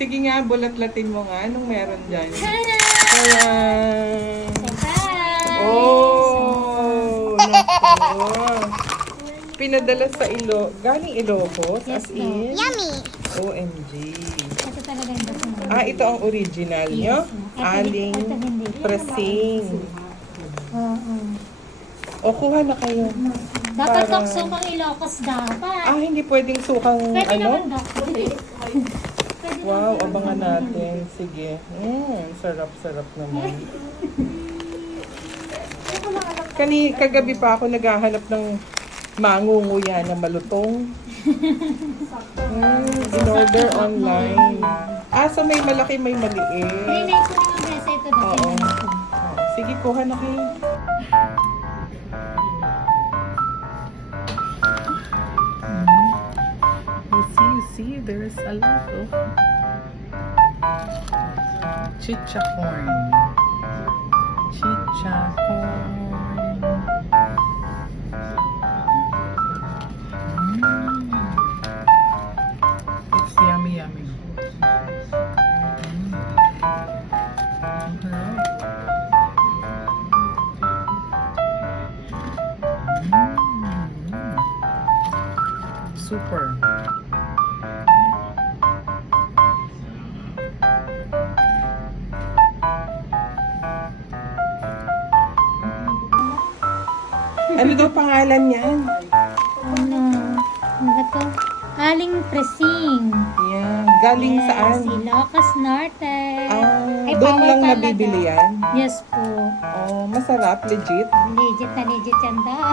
Sige nga, bulat-latin mo nga. Anong meron dyan? Tada! Ayan. Surprise! Oh! Naku. Pinadala sa galing Ilocos, Yes, as in. Yummy! OMG. Ito talaga yung gusto mo. Ito ang original nyo? Yes, ma'am. Aling Ito hindi. pressing. Oo. O, kuha na kayo. Dapat Para- sukang Ilocos dapat. Hindi pwedeng sukang Pwede ano? naman, Dok. Pwede Wow, naman, abangan Dok. natin. Sige. Sarap-sarap naman. Kagabi pa ako naghahanap ng mangunguya na malutong. In order online. So may malaki, may maliit. Nilay ko naman besa ito dati Oo. na ito. Sige, kuha na kayo. You see, there's a lot of chicha corn. Chicha corn. It's yummy, yummy. Super. Ano daw pangalan niyan? Ano ba to? Aling Pressing. Yan. Galing saan? Ilocos Norte. Ay, Doon bawal lang talaga. nabibili yan? Yes po. Masarap, legit. Legit na legit yan daw.